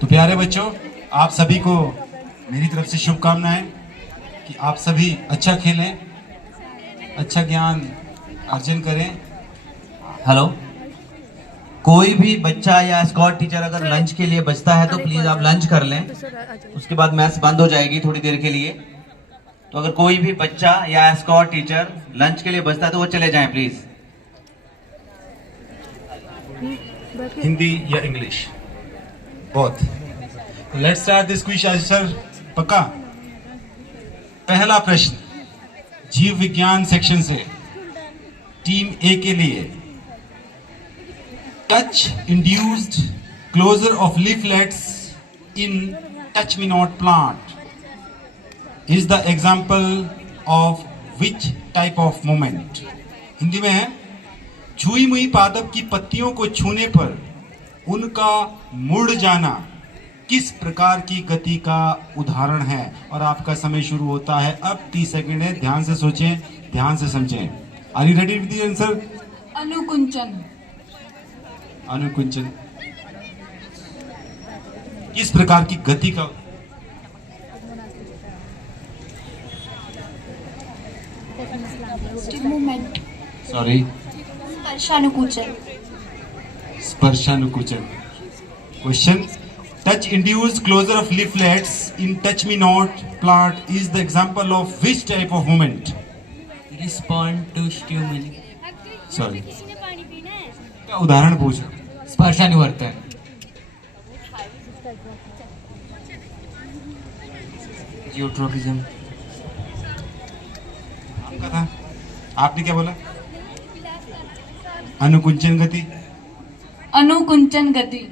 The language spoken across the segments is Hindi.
तो प्यारे बच्चों, आप सभी को मेरी तरफ से शुभकामनाएं कि आप सभी अच्छा खेलें, अच्छा ज्ञान अर्जन करें। हेलो, कोई भी बच्चा या स्कॉट टीचर अगर लंच के लिए बचता है तो प्लीज आप लंच कर लें, उसके बाद मैथ्स बंद हो जाएगी थोड़ी देर के लिए। तो अगर कोई भी बच्चा या स्कॉट टीचर लंच के लिए बचता है तो वो चले जाएं प्लीज। हिंदी या English both. Let's start this quiz answer. पक्का? पहला प्रश्न जीव विज्ञान सेक्शन से टीम ए के लिए, touch induced closure of leaflets in touch me not plant is the example of which type of movement. Hindi में है, छुई मुई पादप की पत्तियों को छूने पर उनका मुड़ जाना किस प्रकार की गति का उदाहरण है। और आपका समय शुरू होता है अब। 30 सेकंड है, ध्यान से सोचें, ध्यान से समझें। Are you ready with the answer? अनुकुंचन। अनुकुंचन किस प्रकार की गति का? मूवमेंट। सॉरी, स्पर्शानुकुंचन। स्पर्शानुकुंचन। Question, touch induced closure of leaflets in touch me not plant is the example of which type of movement? Respond to stimuli. Sorry, क्या उदाहरण पूछ रहे हो? स्पर्शानुवर्तन। जियोट्रोपिज्म। आपका था, आपने क्या बोला? अनुकुंचन गति। अनुकुंचन गति।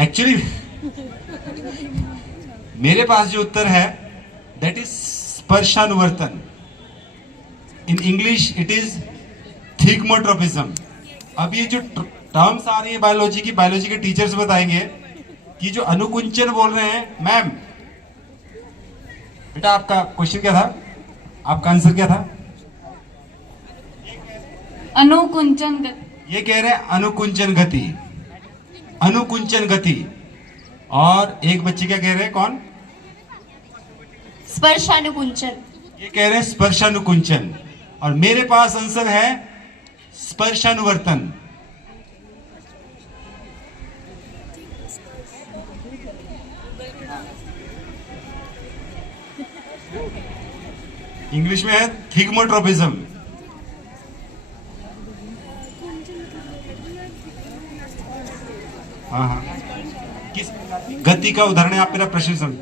एक्चुअली मेरे पास जो उत्तर है दैट इज स्पर्शानुवर्तन। In English it is thigmotropism. अब ये जो टर्म्स आ रही है बायोलॉजी की, बायोलॉजी के टीचर्स बताएंगे कि जो अनुकुंचन बोल रहे हैं। मैम बेटा, आपका क्वेश्चन क्या था? आपका आंसर क्या था? अनुकुंचन गति। ये कह रहे हैं अनुकुंचन गति, अनुकुंचन गति। और एक बच्चे क्या कह रहे हैं? कौन? स्पर्शानुकुंचन। ये कह रहे हैं स्पर्शानुकुंचन। और मेरे पास आंसर है स्पर्शानुवर्तन। इंग्लिश में है थिगमोट्रोपिज्म। हाँ हाँ, किस गति का उदाहरण है? आप मेरा प्रश्न समझ।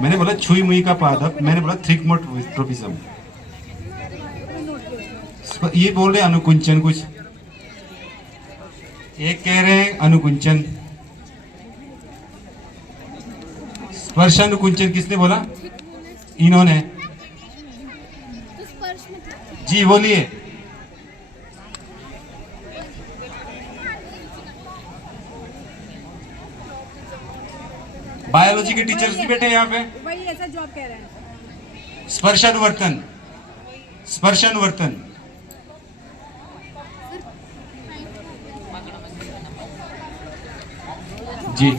मैंने बोला छुई मुई का पादप, मैंने बोला थिगमोट्रोपिज्म। ये बोल रहे अनुकुंचन कुछ, एक कह रहे हैं अनुकुंचन। स्पर्शानुकुंचन किसने बोला? इन्होंने। जी बोलिए। बायोलॉजी के टीचर्स भी बैठे हैं यहाँ पे। वही ऐसा जो आप कह रहे हैं। स्पर्शानुवर्तन, स्पर्शानुवर्तन। जी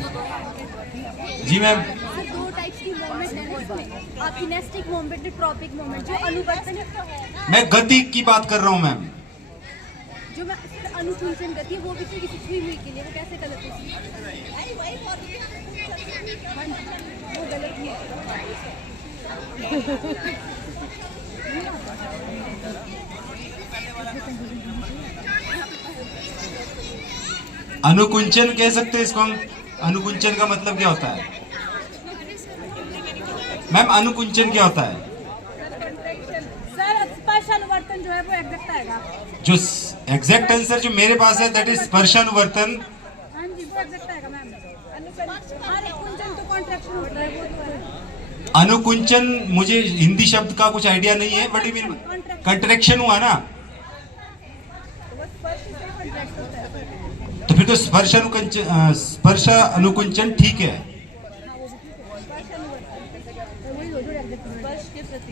जी मैम। दो टाइप्स की मूवमेंट है। आप किनेस्टिक मोमेंट ट्रॉपिक मोमेंट जो अनुवर्तन मैं गति की बात कर रहा हूँ मैम। जो मैं अनुकुंचन गति वो भी किसी छुई हुई के लिए वो कैसे गलत होती है? वो गलत नहीं है। अनुकुंचन कह सकते हैं इसको हम। अनुकुंचन का मतलब क्या होता है मैम? अनुकुंचन क्या होता है? सर स्पर्श अनुवर्तन जो है वो एग्जैक्ट आएगा। जो एग्जैक्ट आंसर जो मेरे पास है दैट इज स्पर्शानुवर्तन। हाँ जी वो एग्जैक्ट आएगा मैम। अनुकुंचन तो कॉन्ट्रैक्शन होता है वो तो है। अनुकुंचन मुझे हिंदी शब्द का कुछ आइडिया नहीं है, बट कंट्रैक्शन हुआ ना, वो स्पर्श से कॉन्ट्रैक्ट होता है। तो फिर तो स्पर्श अनुकुंचन ठीक है।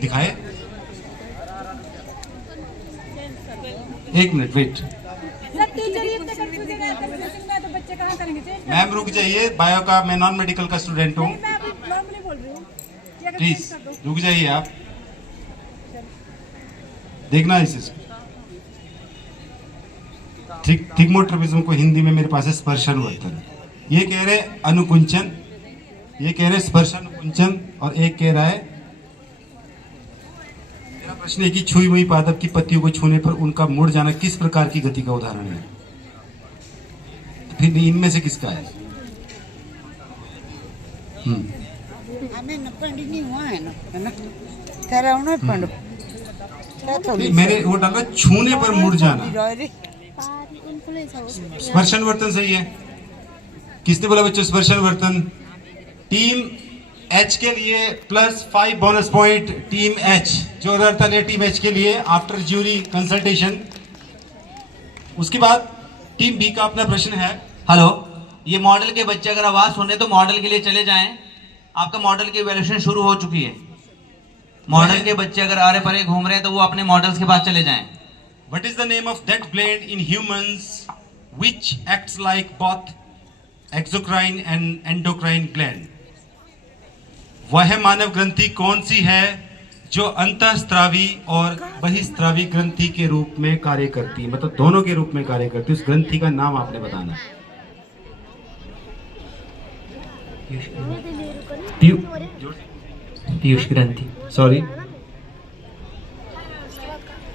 दिखाए, एक मिनट वेट सर टीचर ये इतना कंफ्यूजन है तो बच्चे कहाँ करेंगे? मैम रुक जाइए, बायो का मैं नॉन मेडिकल का स्टूडेंट हूँ, नहीं मैं अभी नॉर्मली बोल रही हूँ। ये अगर प्लीज change कर दो। रुक जाइए आप। देखना इस थिग्मोट्रपिज्म को हिंदी में मेरे पास है स्पर्शानुवर्तन। ये कह रहे अनुकुंचन, ये कह रहे स्पर्शानुकुंचन, और एक कह रहा है, मेरा प्रश्न है कि छुई हुई पादप की पत्तियों को छूने पर उनका मुड़ जाना किस प्रकार की गति का उदाहरण है? फिर इनमें से किसका है? मेरे वो डाला छूने पर मुड़ जाना। स्पर्शानुवर्तन सही है। किसने बोला बच्चों स्पर्शानुवर्तन? टीम एच के लिए +5 बोनस पॉइंट। टीम एच जो तालियां टीम एच के लिए आफ्टर ज्यूरी कंसल्टेशन। उसके बाद टीम बी का अपना प्रश्न है। हेलो, ये मॉडल के बच्चे अगर आवाज सुने तो मॉडल के लिए चले जाएं। आपका मॉडल की इवैल्यूएशन शुरू हो चुकी है। मॉडल के बच्चे अगर आरे परे घूम रहे हैं तो वो अपने मॉडल्स के पास चले जाएं। What is the name of that gland in humans which acts like both exocrine and endocrine gland? वह मानव ग्रंथि कौन सी है जो अंतःस्त्रावी और बहिस्त्रावी ग्रंथि के रूप में कार्य करती है, मतलब दोनों के रूप में कार्य करती है? उस ग्रंथि का नाम आपने बताना है। पीयूष ग्रंथि। Sorry,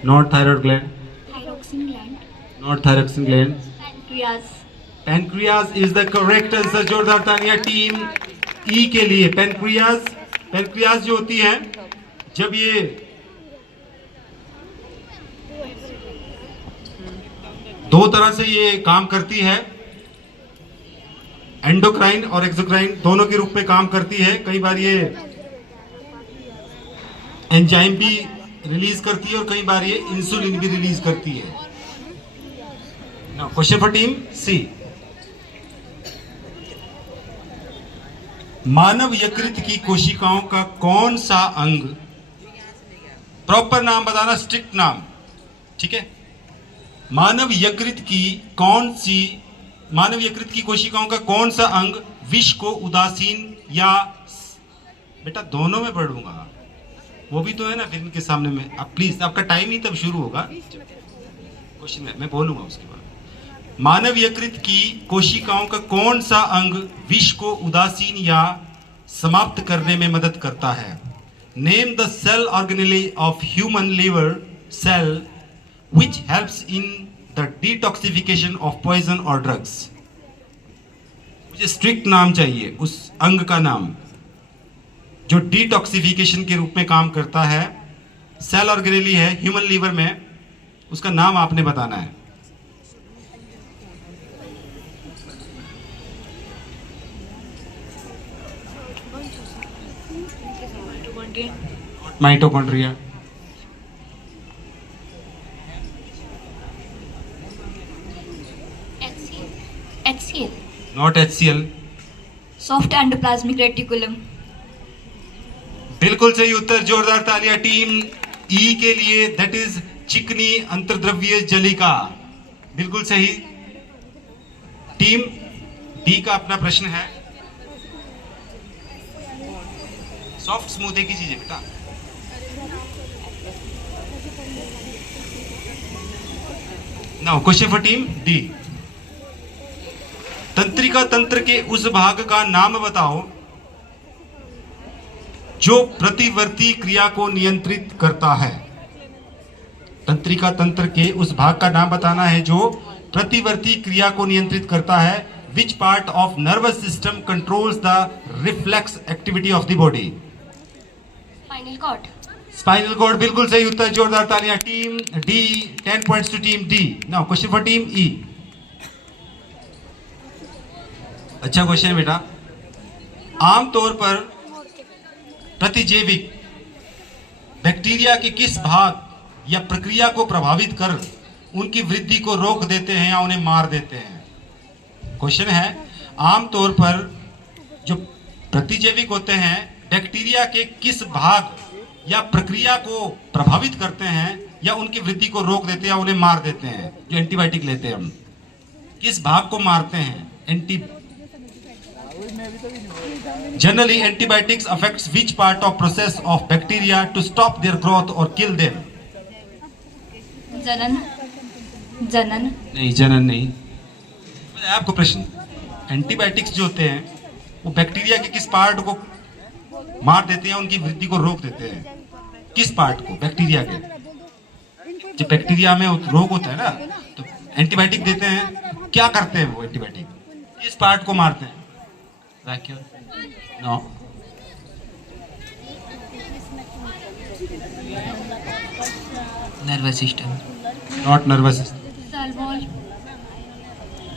not thyroid gland, thyroxine gland, not thyroxine gland. Pancreas. Pancreas is the correct answer. जोरदार तालियां टीम ई के लिए। पैनक्रियाज जो होती है, जब ये दो तरह से ये काम करती है, एंडोक्राइन और एक्सोक्राइन दोनों के रूप में काम करती है। कई बार ये एंजाइम भी रिलीज करती है और कई बार ये इंसुलिन भी रिलीज करती है। नाउ क्वेश्चन फॉर टीम सी। मानव यकृत की कोशिकाओं का कौन सा अंग, प्रॉपर नाम बताना, स्ट्रिक्ट नाम, ठीक है? मानव यकृत की कोशिकाओं का कौन सा अंग विष को उदासीन या, बेटा दोनों में पढ़ूंगा, वो भी तो है ना फिल्म के सामने में। अब प्लीज, आपका टाइम ही तब शुरू होगा क्वेश्चन में, मैं बोलूंगा उसके बाद। मानव यकृत की कोशिकाओं का कौन सा अंग विष को उदासीन या समाप्त करने में मदद करता है? Name the cell organelle of human liver cell which helps in the detoxification of poison or drugs. मुझे स्ट्रिक्ट नाम चाहिए उस अंग का नाम जो डिटॉक्सिफिकेशन के रूप में काम करता है, सेल ऑर्गेनेली है ह्यूमन लीवर में, उसका नाम आपने बताना है। Mitochondria. HCl, not HCl। Soft endoplasmic reticulum. बिल्कुल सही उत्तर। जोरदार तालियां टीम ई के लिए। दैट इज चिकनी अंतर्द्रव्य जलिका। बिल्कुल सही। टीम डी का अपना प्रश्न है। सॉफ्ट स्मूथ एक ही चीज है बेटा। Now question for team D. तंत्रिका तंत्र के उस भाग का नाम बताओ जो प्रतिवर्ती क्रिया को नियंत्रित करता है। तंत्रिका तंत्र के उस भाग का नाम बताना है जो प्रतिवर्ती क्रिया को नियंत्रित करता है। Which part of nervous system controls the reflex activity of the body? Spinal cord. Spinal cord बिल्कुल सही उत्तर, जोरदार तालियां। Team D 10 points to team D. Now question for team E. अच्छा क्वेश्चन है बेटा। आमतौर पर प्रतिजैविक बैक्टीरिया के किस भाग या प्रक्रिया को प्रभावित कर उनकी वृद्धि को रोक देते हैं या उन्हें मार देते हैं? क्वेश्चन है, आमतौर पर जो प्रतिजैविक होते हैं बैक्टीरिया के किस भाग या प्रक्रिया को प्रभावित करते हैं या उनकी वृद्धि को रोक देते हैं या उन्हें मार देते हैं? जो एंटीबायोटिक लेते हैं हम, किस भाग को मारते हैं? Generally, antibiotics affects which part of process of bacteria to stop their growth or kill them? जनन। जनन नहीं, जनन नहीं। आपको प्रश्न, एंटीबायोटिक्स जो होते हैं वो बैक्टीरिया के किस पार्ट को मार देते हैं, उनकी वृद्धि को रोक देते हैं? किस पार्ट को? बैक्टीरिया के। जब बैक्टीरिया में रोग होता है ना तो एंटीबायोटिक देते हैं, क्या करते हैं वो एंटीबायोटिक? किस पार्ट को मारते हैं? Vacuole? No. Nervous system. Not nervous system. Cell wall.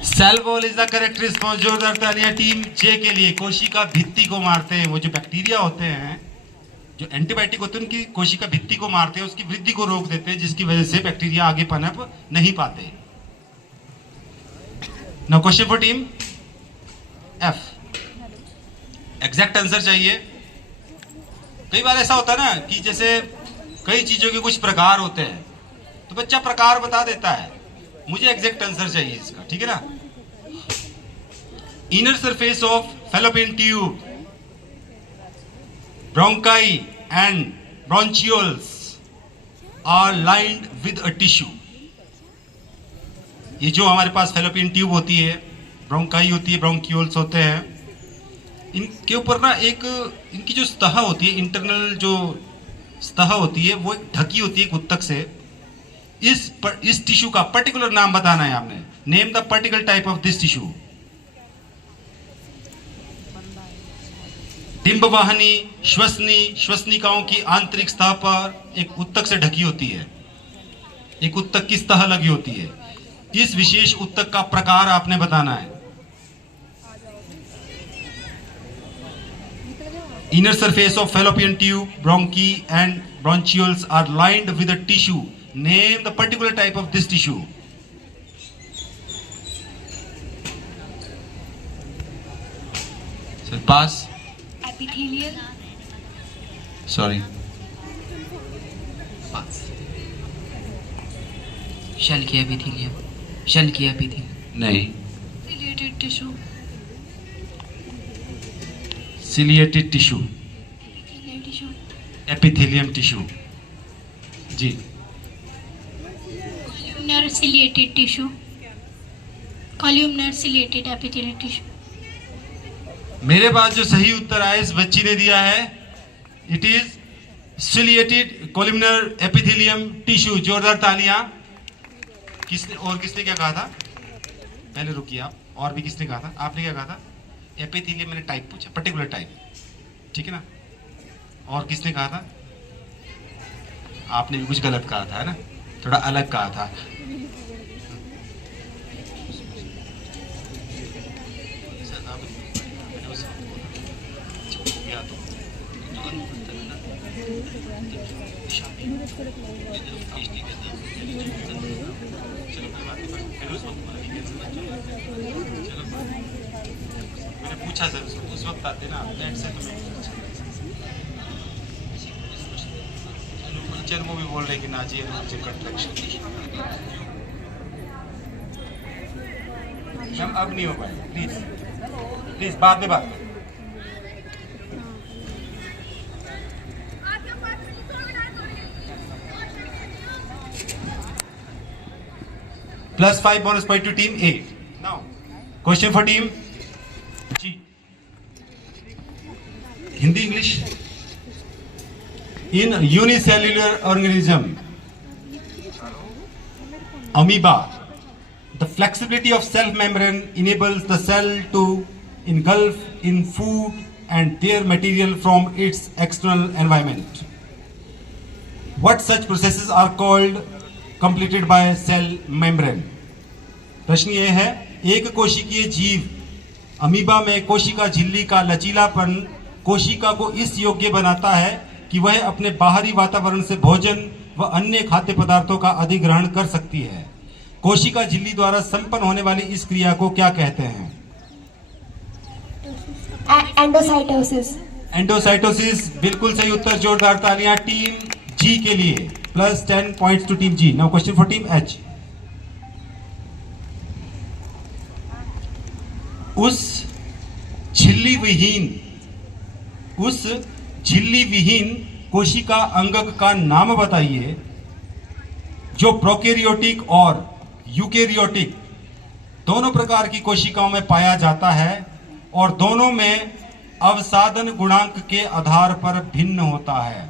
Cell wall is the correct response. जोरदार तालियां टीम जे के लिए। कोशिका भित्ति को मारते हैं। वो जो बैक्टीरिया होते हैं, जो एंटीबायोटिक होते हैं, उनकी कोशिका भित्ति को मारते हैं, उसकी वृद्धि को रोक देते हैं, जिसकी वजह से बैक्टीरिया आगे पनप नहीं पाते। Now question for team F. Exact answer चाहिए। कई बार ऐसा होता है ना कि जैसे कई चीजों के कुछ प्रकार होते हैं तो बच्चा प्रकार बता देता है, मुझे एग्जैक्ट आंसर चाहिए इसका, ठीक है ना? Inner surface of fallopian tube, bronchi and bronchioles are lined with a tissue. ये जो हमारे पास फैलोपियन ट्यूब होती है, ब्रोंकाई होती है, ब्रोंकियोल्स होते हैं, इनके ऊपर ना एक इनकी जो सतह होती है, इंटरनल जो सतह होती है, वो एक ढकी होती है ऊतक से। इस टिश्यू का पर्टिकुलर नाम बताना है आपने। Name the particular type of this tissue. डिंबवाहिनी, श्वसनी, श्वसनिकाओं की आंतरिक सतह पर एक ऊतक से ढकी होती है, एक ऊतक की सतह लगी होती है। इस विशेष ऊतक का प्रकार आपने बताना है। Inner surface of fallopian tube, bronchi and bronchioles are lined with a tissue. Name the particular type of this tissue. Sir, pass. Epithelial. Sorry. पास। शल की एपिथेलियम। शल की एपिथेलियम। नहीं। Ciliated tissue. Ciliated tissue. Epithelial tissue. Epithelium tissue. जी। Columnar ciliated tissue. Columnar ciliated epithelial tissue. मेरे पास जो सही उत्तर आया इस बच्ची ने दिया है, it is ciliated columnar epithelium tissue. जोरदार तालियां। किसने क्या कहा था? पहले रुकिए आप। और भी किसने कहा था? आपने क्या कहा था? एपिथेलियम मैंने टाइप पूछा, पर्टिकुलर टाइप, ठीक है ना? और किसने कहा था? आपने भी कुछ गलत कहा था, है ना? थोड़ा अलग कहा था। मैंने पूछा सर उस वक्त आते ना नेट से, तो टीचर वो भी बोल रहे कि नाजी कंट्रैक्शन। मैम अब नहीं हो पाए, प्लीज प्लीज बाद में बात करें। Plus 5 bonus point to team A. Now, question for team G. Hindi, English. In unicellular organism, amoeba, the flexibility of cell membrane enables the cell to engulf in food and their material from its external environment. What such processes are called completed by cell membrane? प्रश्न ये है, एक कोशिकीय जीव अमीबा में कोशिका झिल्ली का लचीलापन कोशिका को इस योग्य बनाता है कि वह अपने बाहरी वातावरण से भोजन व अन्य खाद्य पदार्थों का अधिग्रहण कर सकती है। कोशिका झिल्ली द्वारा संपन्न होने वाली इस क्रिया को क्या कहते हैं? एंडोसाइटोसिस। एंडोसाइटोसिस बिल्कुल सही उत्तर, जोरदार तालियां टीम जी के लिए। Plus 10 points to team G. Now question for team H. उस झिल्ली विहीन कोशिका अंगक का नाम बताइए जो प्रोकैरियोटिक और यूकैरियोटिक दोनों प्रकार की कोशिकाओं में पाया जाता है और दोनों में अवसादन गुणांक के आधार पर भिन्न होता है।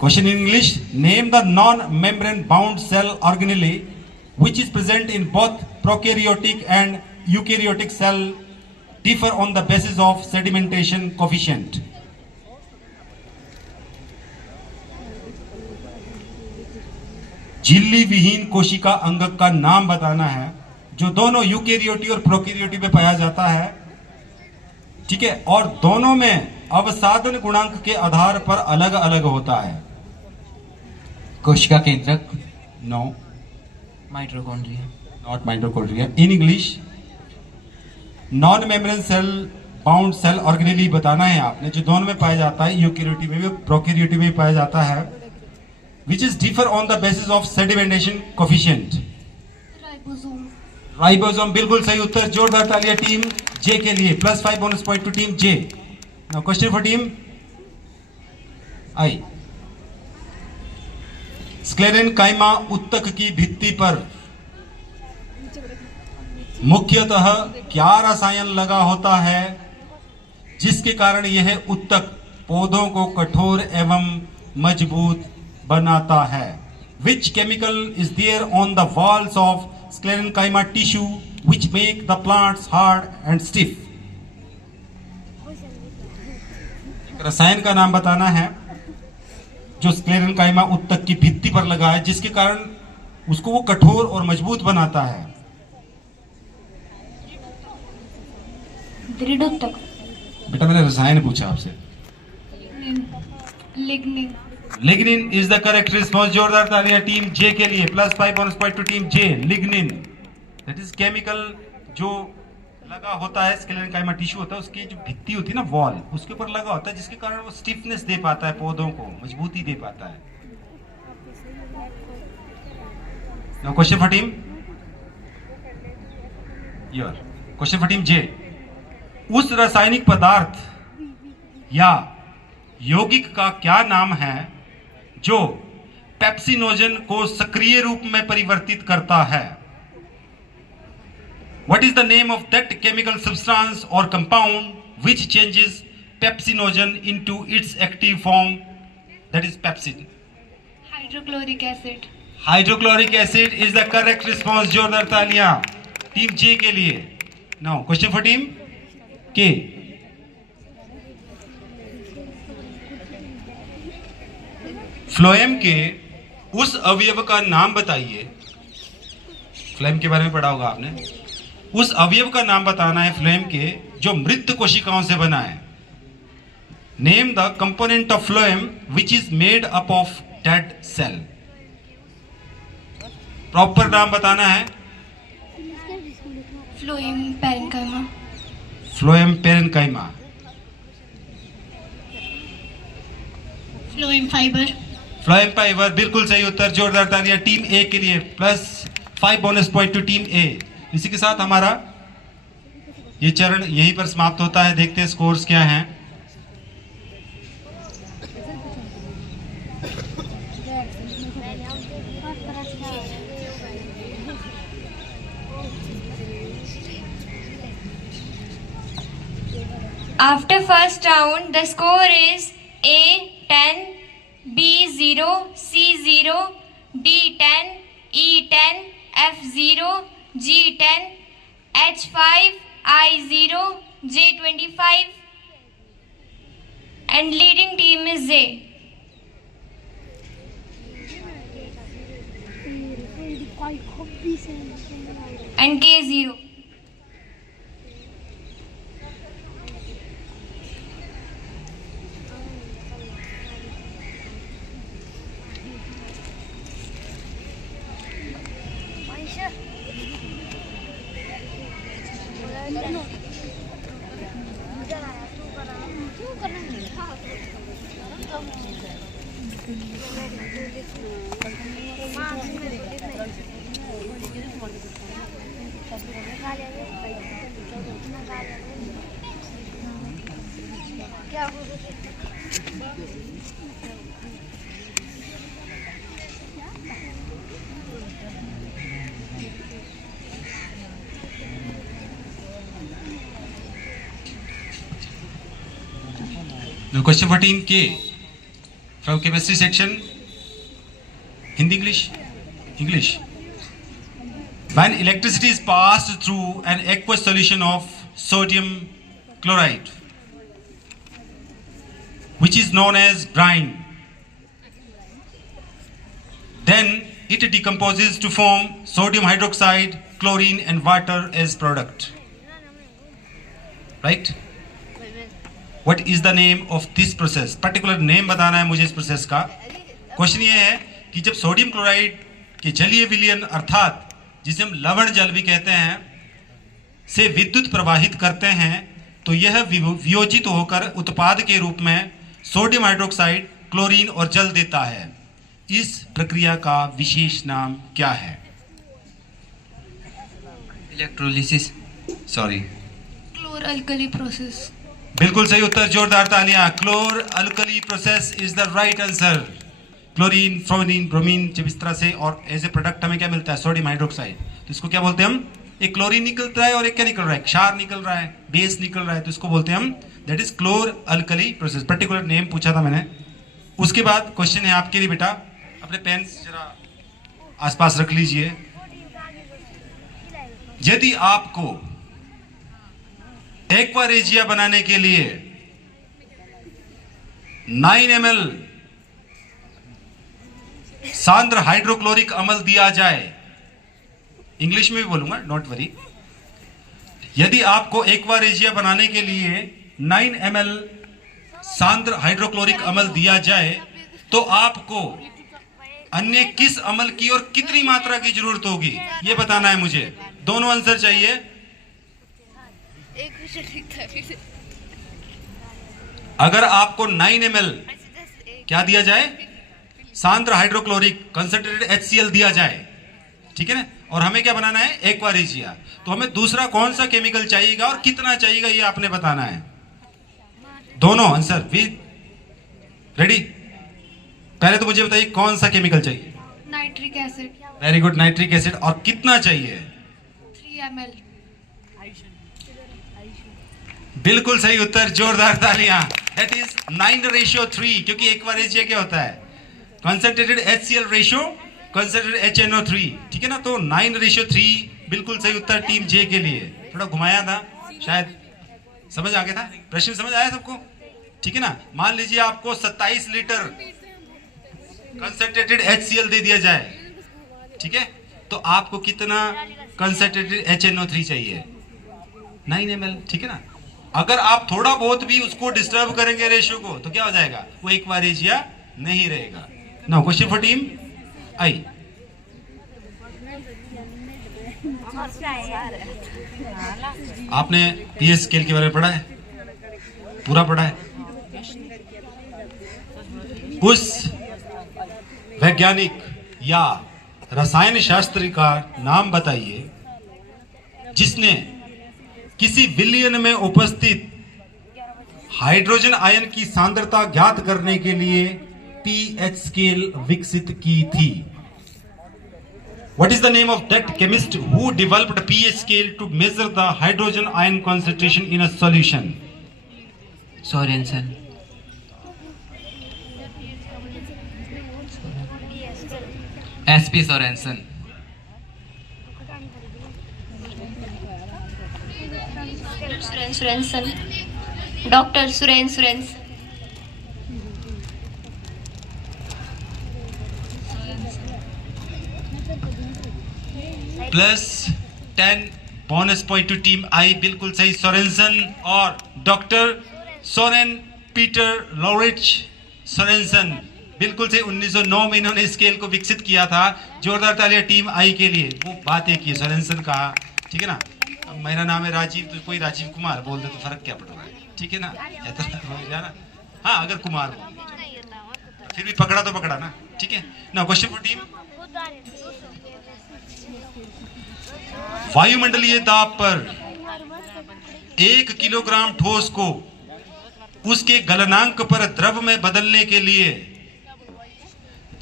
Question in English, name the non membrane bound cell organelle which is present in both prokaryotic and eukaryotic cell differ on the basis of sedimentation coefficient. झिल्ली विहीन कोशिका अंगक का नाम बताना है जो दोनों यूकैरियोटी और प्रोकैरियोटी में पाया जाता है, ठीक है, और दोनों में अवसादन गुणांक के आधार पर अलग अलग होता है। कोशिका केंद्रक, no, mitochondria, not mitochondria. In English, non membrane cell bound cell organelle बताना है आपने जो दोनों में पाया जाता है, यूकैरियोटी में भी प्रोकैरियोटी में भी पाया जाता है, which is differ on the basis of sedimentation coefficient. Ribosome बिल्कुल सही उत्तर, जोरदार तालियां टीम जे के लिए। Plus 5 bonus point to team J. Now question for team I. Sclerenchyma उत्तक की भित्ति पर मुख्यतः क्या रसायन लगा होता है जिसके कारण यह उत्तक पौधों को कठोर एवं मजबूत बनाता है? Which chemical is there on the walls of sclerenchyma tissue which make the plants hard and stiff? एक रसायन का नाम बताना है जो स्क्लेरेनकाइमा उत्तक की भित्ति पर लगा है जिसके कारण उसको वो कठोर और मजबूत बनाता है। दृढ़ उत्तक। बेटा मैंने रसायन पूछा आपसे। Lignin. Lignin is the correct response, जोरदार तालियां टीम जे के लिए। Plus 5 bonus point to team J. Lignin that is chemical जो लगा होता है, स्क्लेरेनकाइमा टिश्यू होता है, उसकी जो भित्ति होती है ना, वॉल, उसके ऊपर लगा होता है जिसके कारण वो स्टिफनेस दे पाता है, पौधों को मजबूती दे पाता है। Now question for team your. Question for team J. उस रासायनिक पदार्थ या यौगिक का क्या नाम है जो पेप्सिनोजन को सक्रिय रूप में परिवर्तित करता है? What is the name of that chemical substance or compound which changes pepsinogen into its active form, that is pepsin? Hydrochloric acid. Hydrochloric acid is the correct response, जोरदार तालियां टीम जे के लिए। नाउ क्वेश्चन फॉर टीम के। फ्लोएम के उस अवयव का नाम बताइए। फ्लोएम के बारे में पढ़ा होगा आपने। उस अवयव का नाम बताना है फ्लोएम के जो मृत कोशिकाओं से बना है। Name the component of phloem which is made up of dead cell. Proper नाम बताना है। Phloem parenchyma. Phloem parenchyma. Phloem fibre. Phloem fibre बिल्कुल सही उत्तर, जोरदार तालियां टीम ए के लिए। Plus 5 bonus point to team A. इसी के साथ हमारा ये चरण यहीं पर समाप्त होता है। देखते हैं स्कोर्स क्या हैं। After first round, the score is A 10, B 0, C 0, D 10, E 10, F 0, G 10, H 5, I 0, J 25, and leading team is J. And K 0. Now question 14K from chemistry section. Hindi, English? English. When electricity is passed through an aqueous solution of sodium chloride, which is known as brine, then it decomposes to form sodium hydroxide, chlorine and water as product. Right? What is the name of this process? Particular name बताना है मुझे इस प्रोसेस का. क्वेश्चन ये है कि जब सोडियम क्लोराइड के जलीय विलयन अर्थात जिसे हम लवण जल भी कहते हैं से विद्युत प्रवाहित करते हैं तो यह वियोजित होकर उत्पाद के रूप में सोडियम हाइड्रोक्साइड, क्लोरीन और जल देता है. इस प्रक्रिया का विशेष नाम क्या है? Electrolysis. Sorry. Chlor alkali process. बिल्कुल सही उत्तर, जोरदार तालियां. क्लोर alkali process is the right answer. Chlorine, fluorine, bromine जब इस तरह से और एज ए प्रोडक्ट हमें क्या मिलता है? Sodium hydroxide. तो इसको क्या बोलते हैं हम? एक क्लोरीन निकलता है और एक क्या निकल रहा है? क्षार निकल रहा है, बेस निकल रहा है. तो इसको बोलते हैं हम, that is क्लोर alkali process. Particular name पूछा था मैंने. उसके बाद क्वेश्चन है आपके लिए बेटा, अपने पेन्स जरा आसपास रख लीजिए. यदि आपको एक्वारेजिया बनाने के लिए 9 ml सांद्र हाइड्रोक्लोरिक अम्ल दिया जाए, इंग्लिश में भी बोलूंगा, डोंट वरी. यदि आपको एक्वारेजिया बनाने के लिए 9 ml सांद्र हाइड्रोक्लोरिक अम्ल दिया जाए तो आपको अन्य किस अम्ल की और कितनी मात्रा की जरूरत होगी, यह बताना है मुझे. दोनों आंसर चाहिए. अगर आपको 9 ml क्या दिया जाए? सांद्र हाइड्रोक्लोरिक कंसंट्रेटेड HCl दिया जाए, ठीक है ना, और हमें क्या बनाना है? एक्वारेजिया. तो हमें दूसरा कौन सा केमिकल चाहिएगा और कितना चाहिएगा ये आपने बताना है. दोनों आंसर विद रेडी. पहले तो मुझे बताइए कौन सा केमिकल चाहिए? Nitric acid. Very good, nitric acid. और कितना चाहिए? 3 ml. बिल्कुल सही उत्तर, जोरदार तालियां. दैट इज 9:3, क्योंकि एक्वारेजिया क्या होता है? Concentrated HCl ratio concentrated HNO3, ठीक है ना. तो 9:3 बिल्कुल सही उत्तर टीम जे के लिए. थोड़ा घुमाया था, शायद समझ आ गया था. प्रश्न समझ आया सबको? ठीक है ना. मान लीजिए आपको 27 लीटर कंसंट्रेटेड HCl दे दिया जाए, ठीक है, तो आपको कितना कंसंट्रेटेड HNO3 चाहिए? 9 ml, ठीक है ना. अगर आप थोड़ा बहुत भी उसको डिस्टर्ब करेंगे रेशियो को तो क्या हो जाएगा? वो एक्वारेजिया नहीं रहेगा. नाउ क्वेश्चन फॉर टीम आई. आपने पीएस स्केल के बारे में पढ़ा है? पूरा पढ़ा है? उस वैज्ञानिक या रसायन शास्त्री का नाम बताइए जिसने किसी विलयन में उपस्थित हाइड्रोजन आयन की सांद्रता ज्ञात करने के लिए पीएच स्केल विकसित की थी. What is the name of that chemist who developed pH scale to measure the hydrogen ion concentration in a solution? Sorensen, SP Sorensen, Sorensen, doctor Sorensen, +10 bonus point to team I. बिल्कुल सही, सोरेनसन और doctor Soren Peter Lauritz Sorensen, बिल्कुल सही। 1909 में इन्होंने स्केल को विकसित किया था। जोरदार तालियां टीम आई के लिए। वो बात एक ही है, सोरेनसन कहा, ठीक है ना। अब मेरा नाम है राजीव, तो कोई राजीव कुमार बोल दे तो फर्क क्या पड़ रहा है, ठीक है ना। ना हाँ, अगर कुमार बोल फिर भी पकड़ा तो पकड़ा ना, ठीक है ना। Question for team. वायुमंडलीय दाब पर 1 किलोग्राम ठोस को उसके गलनांक पर द्रव में बदलने के लिए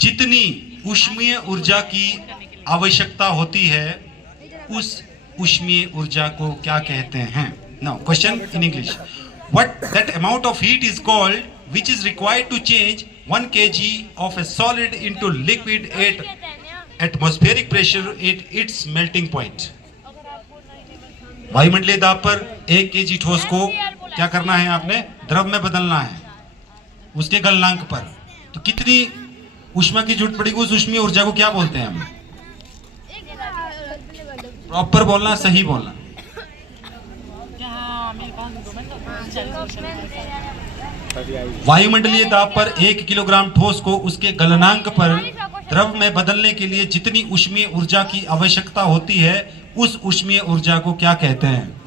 जितनी ऊष्मीय ऊर्जा की आवश्यकता होती है, उस ऊष्मीय ऊर्जा को क्या कहते हैं? Now question in English. What that amount of heat is called which is required to change 1 kg of a solid into liquid at atmospheric pressure at its melting point? वायुमंडलीय दाब पर 1 kg ठोस को क्या करना है आपने? द्रव में बदलना है उसके गलनांक पर। तो कितनी ऊष्मा की जरूरत पड़ेगी? उस ऊष्मीय ऊर्जा को क्या बोलते हैं हम? प्रॉपर बोलना, सही बोलना। वायुमंडलीय दाब पर 1 किलोग्राम ठोस को उसके गलनांक पर द्रव में बदलने के लिए जितनी ऊष्मीय ऊर्जा की आवश्यकता होती है, उस ऊष्मीय ऊर्जा को क्या कहते हैं?